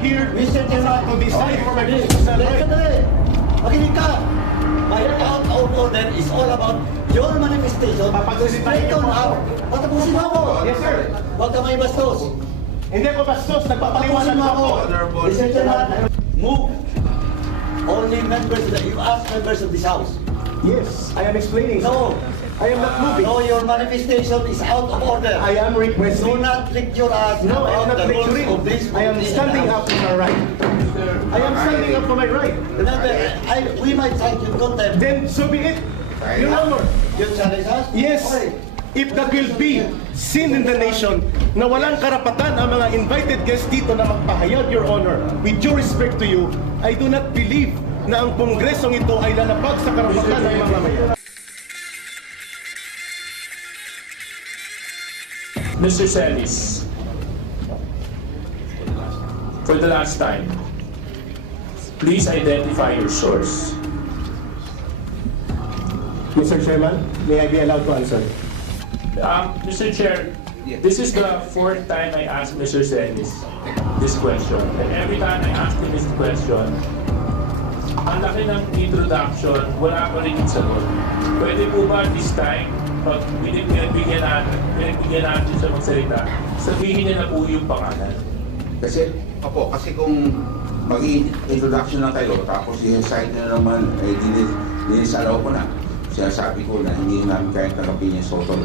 not here Mr. Chairman, to decide for my constitutional right. Makinig ka. My out of order is all about your manifestation. Papagsisitahin niyo po ako. Patapusin mo ako. Yes, sir. Huwag ka may bastos. Hindi ako bastos, nagpapaliwanag Patapusin mo ako. ako. Mr. Chairman, move. Only members, you ask members of this house. Yes, I am explaining. No. I am not moving. No, your manifestation is out of order. I am Do requesting. not lecture us No, I am about not the rules lecturing. of this. I am standing up for my right. I am standing up for my right. Remember, we might cite you in contempt. Then so be it. Your Honor. You challenge us? Yes. Okay. If that will be seen in the nation na walang karapatan ang mga invited guests dito na magpahayag, Your Honor, with due respect to you, I do not believe na ang kongresong ito ay lalabag sa karapatan ng mga mamayan. Mr. Celis, for the last time, please identify your source. Mr. Chairman, may I be allowed to answer? Mr. Chair, this is the fourth time I ask Mr. Celis this question. And every time I ask him this question, ang laki ng introduction, wala pa rin yung sagot. Pwede po ba this time, pag binibigyan natin siya magsalita, sabihin niya na po yung pangalan? Kasi kung mag-introduction lang kayo, tapos i-cite na naman, dinisalaw ko na. Sinasabi ko na hindi namin kayang tanggapin yung total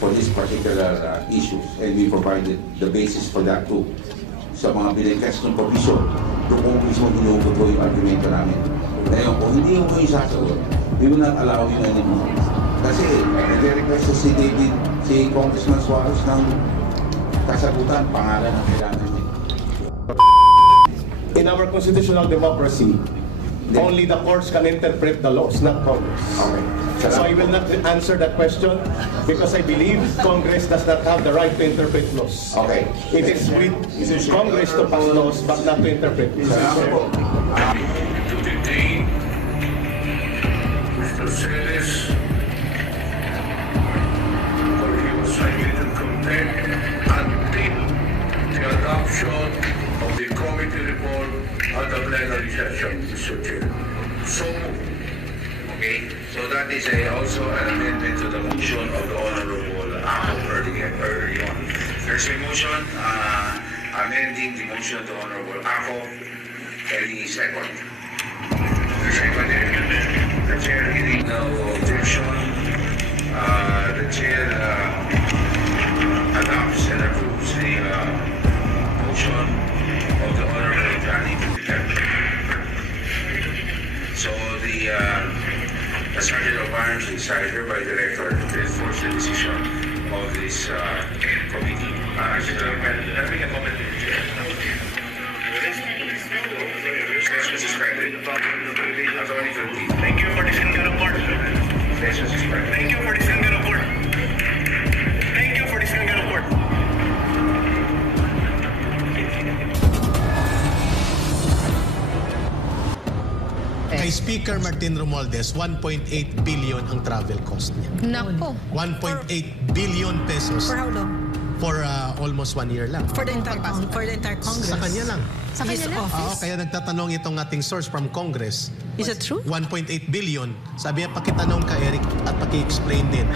for this particular issues. And we provided the basis for that too. Sa mga binigkas ng provision, doon kung mismo hinugot ko yung argumento namin. Ngayon, kung hindi yung isasagot, we will not allow you anymore. Kasi nag-request si David, si Congressman Suarez ng kasagutan, pangalan ang kailangan niya. In our constitutional democracy, only the courts can interpret the laws, not Congress. Okay. So I will not answer that question because I believe Congress does not have the right to interpret laws. Okay. It is with Congress to pass laws but not to interpret. Salamat po. To detain Mr. Celis for he was cited in contempt until the adoption of the committee report at the plenary session, Mr. Chair. So moved. Okay, so that is also an amendment to the motion of the Honorable Ako earlier on. There's a motion amending the motion of the Honorable Ako. Any second? Seconded. The chair hearing no objection. The chair adopts and approves the motion of the Honorable Johnny. So the Sergeant of Arms is hereby directed to enforce the decision of this committee. Having a comment in the chair. Session suspended. Attorney Ganti. Thank you for this report. Session suspended. Thank you for this report. Thank you for this report. Kay Speaker Martin Romualdez, 1.8 billion ang travel cost niya. Nako. 1.8 billion pesos For how long? for almost 1 year lang. For the entire Congress. Sa kanya lang. Sa kanya lang? Oo, kaya nagtatanong itong ating source from Congress. Is it true? 1.8 billion. Sabi niya, pakitanong ka Eric at paki-explain din.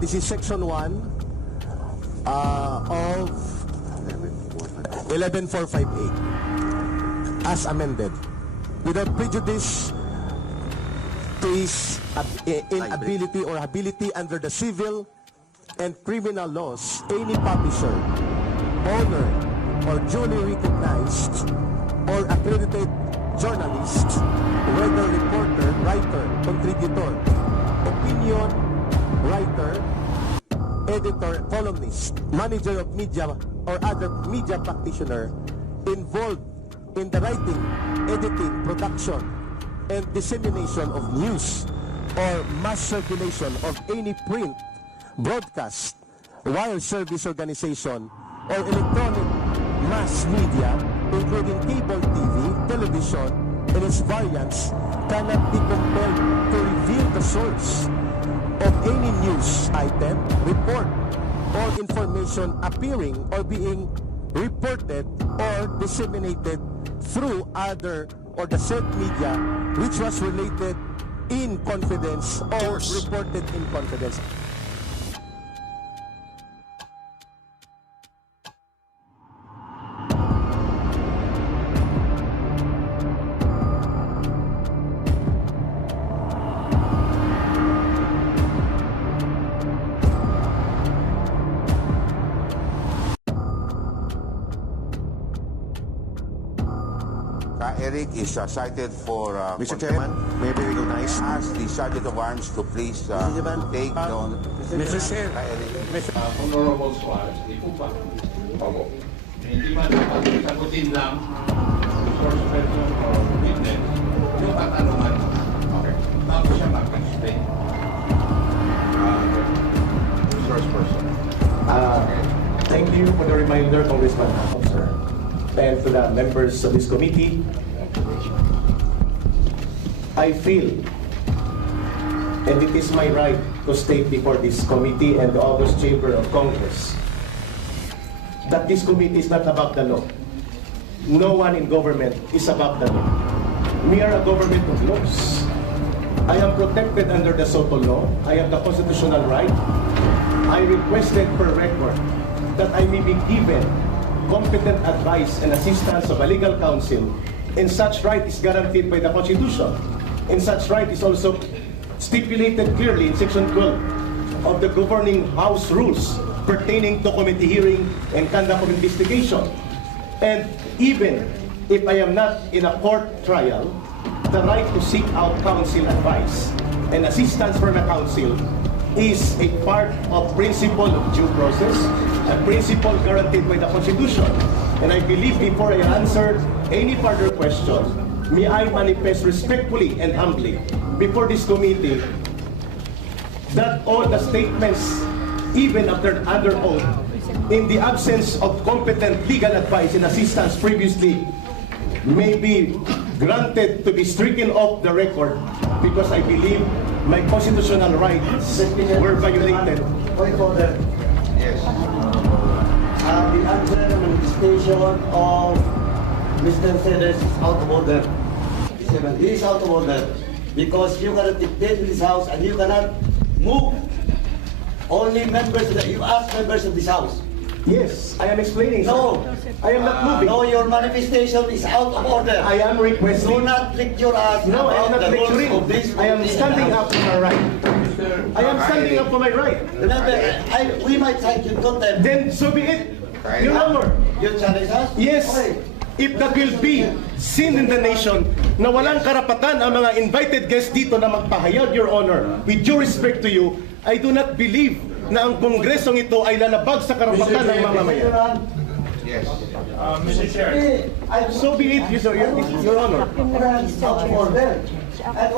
This is section 1 of 11458 as amended without prejudice to his inability or ability under the civil and criminal laws. Any publisher, owner, or duly recognized or accredited journalist, whether reporter, writer, contributor, opinion writer, editor, columnist, manager of media, or other media practitioner involved in the writing, editing, production, and dissemination of news or mass circulation of any print, broadcast, wire service organization, or electronic mass media, including cable TV, television, and its variants, cannot be compelled to reveal the source of any news item, report, or information appearing or being reported or disseminated through other or the said media which was related in confidence or reported in confidence. Eric is cited for Mr. contempt. Chairman, may I be recognized? I ask the Sergeant of Arms to please take down Mr. Chair, Honorable Suarez, di po ba? Opo. Hindi man dapat sagutin lang source person or witness yung katanungan. Okay. Tapos siya mag-explain. Source person. Thank you for the reminder, Congressman Tanong, sir. And to the members of this committee, I feel, and it is my right to state before this committee and the August Chamber of Congress, that this committee is not above the law. No one in government is above the law. We are a government of laws. I am protected under the SOTO law. I have the constitutional right. I requested per record that I may be given competent advice and assistance of a legal counsel, and such right is guaranteed by the Constitution. And such right is also stipulated clearly in Section 12 of the governing House rules pertaining to committee hearing and conduct of investigation. And even if I am not in a court trial, the right to seek out counsel advice and assistance from a counsel is a part of principle of due process, a principle guaranteed by the Constitution. And I believe before I answer any further question, may I manifest respectfully and humbly before this committee that all the statements, even after under oath, in the absence of competent legal advice and assistance previously, may be granted to be stricken off the record because I believe my constitutional rights were violated. Point order. Yes. The answer and manifestation of Mr. Ceres is out of order. He is out of order because you cannot dictate in this house and you cannot move. Only members that you ask members of this house. Yes, I am explaining. No, sir. I am not moving. no, your manifestation is out of order. I am requesting. Do not lecture us No, I am about not the rules lecturing. of this. I am standing up for my right. I am standing up for my right. Remember, we might cite you contempt. Then so be it, Your Honor. You challenge us? Yes, Okay. if that will be seen in the nation na walang karapatan ang mga invited guests dito na magpahayag, Your Honor, with due respect to you, I do not believe na ang kongresong ito ay lalabag sa karapatan ng mamamayan. Yes. Mr. Chair. So be it, Your Honor. It's out of order. And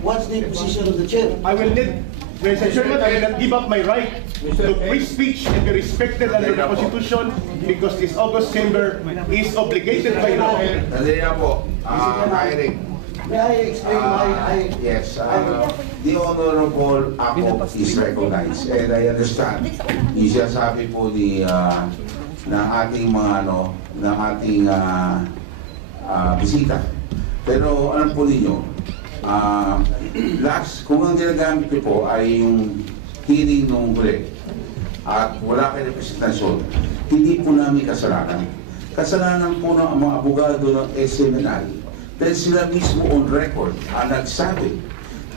what's the position of the chair? I will need, Mr. Chairman, I will not give up my right to free speech and be respected under the Constitution because this August Chamber is obligated by law. Dali na po. Eric. May I explain why Yes, the Honorable Ako is recognized and I understand. Yung sinasabi po ng ating mga ng ating bisita. Pero alam po ninyo, kung ang ginagamit niyo po ay yung hearing nung huli at wala kayong representasyon, hindi po namin kasalanan. Kasalanan po ng mga abogado ng SMNI. Dahil sila mismo on record ang nagsabi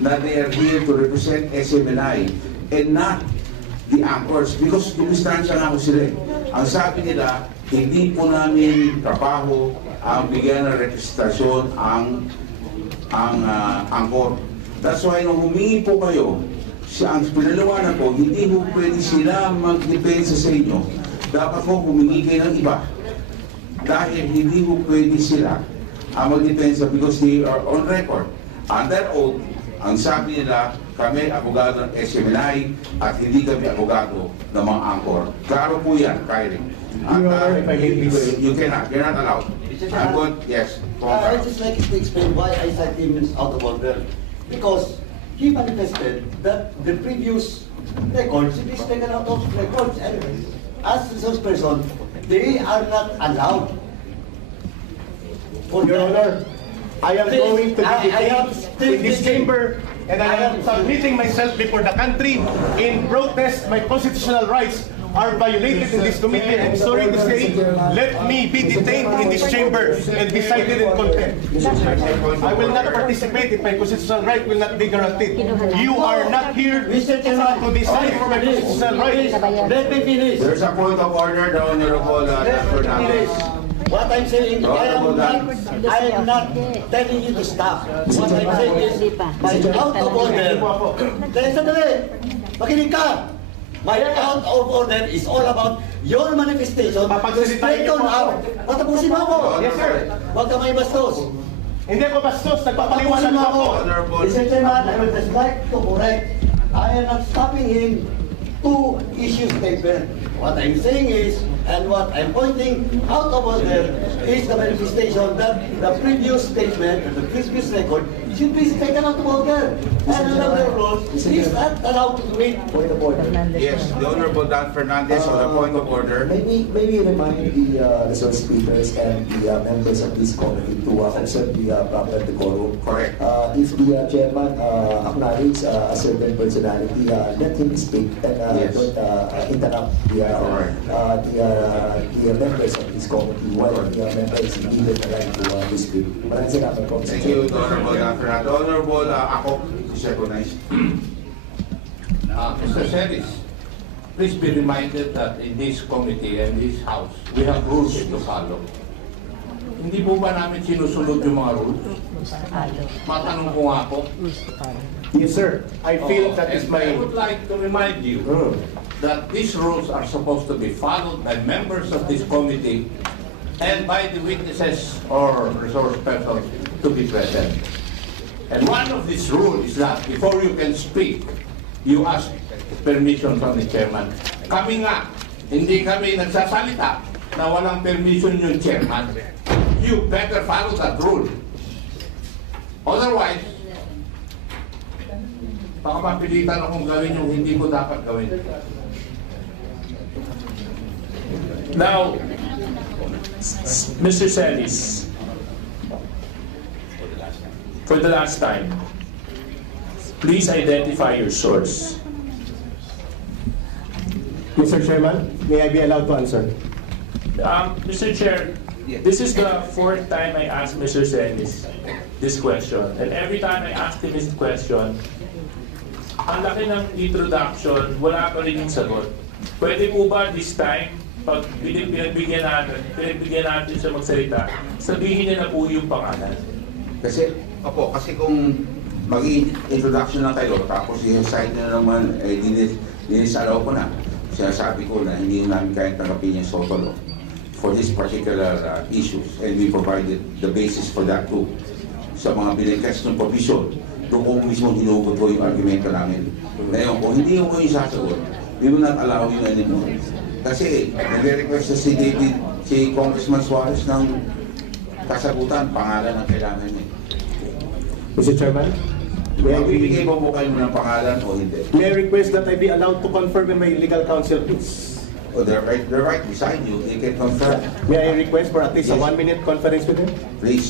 na they are here to represent SMNI and not the anchors because dumistansya nga ako sila. Ang sabi nila, hindi po namin trabaho ang bigyan ng representasyon ang angkor. That's why nung humingi po kayo, ang pinalawanan po, hindi po pwede sila magdepensa sa inyo. Dapat po humingi kayo ng iba. Dahil hindi po pwede sila magdepensa because they are on record. Under oath, ang sabi nila, kami abogado ng SMNI at hindi kami abogado ng mga angkor. Klaro po yan, Kyrie. Your Honor, if I may please. You're not allowed. I'm good, yes. I just like to explain why I said him is out of order. Because he manifested that the previous records, it is taken out of records. And as resource person, they are not allowed. For Your that. Honor, I am going to be I am detained still in this busy. chamber and I am submitting myself before the country in protest. My constitutional rights are violated in this committee. I'm sorry to say, let me be detained in this chamber and be cited in contempt. I will not participate if my constitutional right will not be guaranteed. You are not here Mr. Chairman, to decide for my constitutional right. let me finish. There's a point of order, the Honorable Let me Fernandez. finish. What I'm saying, I am not telling you to stop. What I'm saying is, my out of order, sandali, makinig ka. My out of order is all about your manifestation to straighten out. Patapusin mo ako. Yes, sir. Huwag ka may bastos. Hindi ako bastos, Patapusin nagpapaliwanag mo ako. ako. Mr. Chairman, I would just like to correct. I am not stopping him to issue statement. What I'm saying is, and what I'm pointing out of order is the manifestation that the previous statement and the previous record should be taken out of order. And another rule is not allowed to do it. Point of order. Yes, the Honorable Dan Fernandez on the point of order. Maybe remind the resource speakers and the members of this committee to observe the proper decorum. Correct. If the chairman acknowledge a certain personality, let him speak and Yes. don't interrupt the members of this committee while the members given the right to speak. Maraming salamat po. Mr. Thank you, Chair. the Honorable Dan Fernandez. The Honorable Ako is recognized. Mr. Seris, please be reminded that in this committee and this house, we have rules to follow. Hindi po ba namin sinusunod yung mga rules? Matanong ko nga po. Yes, sir. I feel that is And I my... would like to remind you that these rules are supposed to be followed by members of this committee and by the witnesses or resource persons to be present. And one of these rules is that before you can speak, you ask permission from the chairman. Kami nga, hindi kami nagsasalita na walang permission yung chairman. You better follow that rule. Otherwise, baka mapilitan akong gawin yung hindi ko dapat gawin. Now, Mr. Celis, for the last time, please identify your source. Mr. Chairman, may I be allowed to answer? Mr. Chair, this is the fourth time I ask Mr. Celis this question. And every time I ask him this question, ang laki ng introduction, wala pa rin yung sagot. Pwede po ba this time, pag pinagbigyan natin siya magsalita, sabihin niya na po yung pangalan? Kasi kung mag-introduction lang kayo, tapos i-cite na naman, dinisalaw ko na. Sinasabi ko na hindi namin kayang tanggapin yung SOTO law for this particular issues. And we provided the basis for that too. Sa mga binigkas ng provision, doon ko mismo hinugot ko yung argumento namin. Ngayon, kung hindi ko yung sasagot, we will not allow you anymore. Kasi nag-request na si Congressman Suarez ng kasagutan, pangalan ang kailangan niya. Mr. Chairman, may I Magbibigay po kayo ng pangalan o hindi? may I request that I be allowed to confirm with my legal counsel, please? O they're right beside you, they can confirm. May I request for at least a Yes. 1-minute conference with him? Please.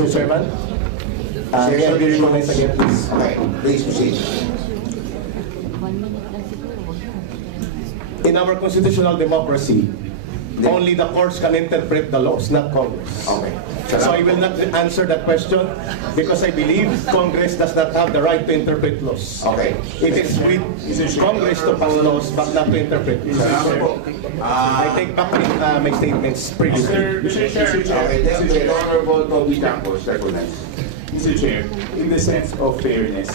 Mr. Chairman, may I be recognized again, please? Okay, please proceed. In our constitutional democracy, only the courts can interpret the laws, not Congress. Okay. So I will not answer that question because I believe Congress does not have the right to interpret laws. Okay. It is with Congress to pass laws but not to interpret. Salamat po. I take back my statements previously. Mr. Chair, Okay, then the Honorable Toby Chanco is recognized. Mr. Chair, in the sense of fairness,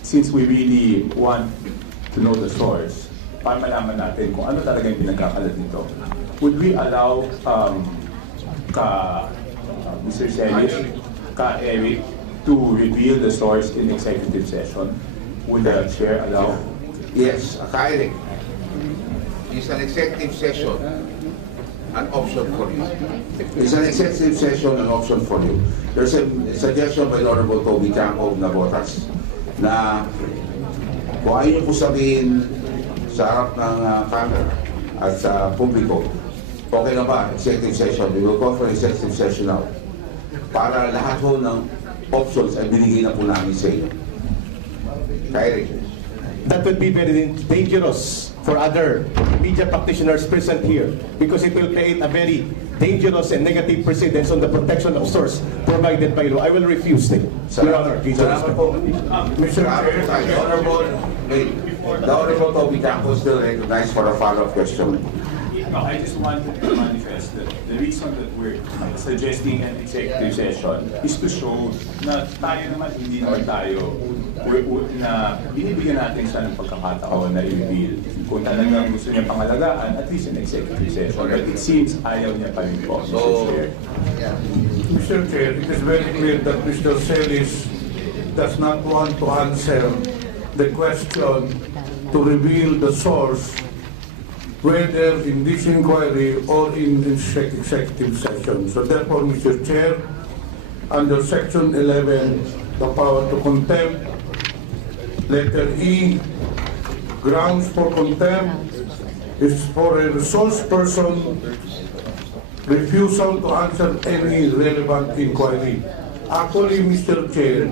since we really want to know the source, para malaman natin kung ano talaga yung pinagkakalat nito, would we allow Mr. Celis, Eric, to reveal the source in executive session? Would the chair allow? Yes, Eric. It's an executive session, an option for you. It's an executive session, an option for you. There's a suggestion by Honorable Toby Chanco of Nabotas na kung ayaw niyo po sabihin sa harap ng camera at sa publiko, okay na ba, executive session, we will call for executive session now. Para lahat ho ng options ay binigay na po namin sa inyo. Eric. That would be very dangerous for other media practitioners present here because it will create a very dangerous and negative precedence on the protection of source provided by law. I will refuse it. Your Honor, Salamat po. Mr. Chair, the Honorable Toby Chanco is still recognized for a follow-up question. No, I just wanted to manifest that the reason that we're suggesting an executive session is to show na tayo naman, hindi naman tayo, na binibigyan natin siya ng pagkakataon na i-reveal. Kung talagang gusto niya pangalagaan, at least an executive session. But it seems ayaw niya pa rin po, Mr. Chair. Mr. Chair, it is very clear that Mr. Celis does not want to answer the question to reveal the source, whether in this inquiry or in executive session. So therefore, Mr. Chair, under Section 11, the power to contempt, letter E, grounds for contempt is for a resource person refusal to answer any relevant inquiry. Actually, Mr. Chair,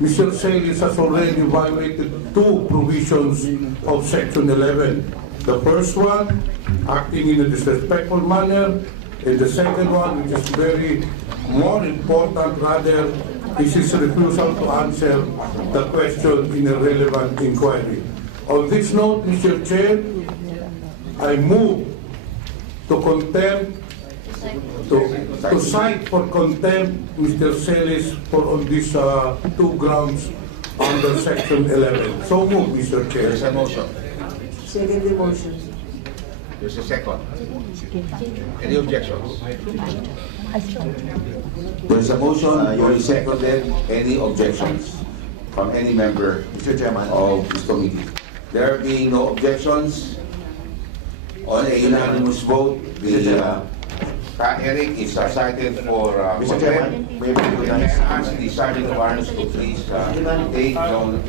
Mr. Celis has already violated two provisions of Section 11. The first one, acting in a disrespectful manner, and the second one, which is very more important rather, is his refusal to answer the question in a relevant inquiry. On this note, Mr. Chair, I move to contempt, to cite for contempt Mr. Celis for on these two grounds under Section 11. So move, Mr. Chair. There's a motion. Second the motion. There's a second. Any objections? There's a motion, duly seconded. Any objections from any member of this committee? There being no objections, on a unanimous vote, the Eric is cited for Mr. Chairman, may I be May I ask the Sergeant of Arms to please take down.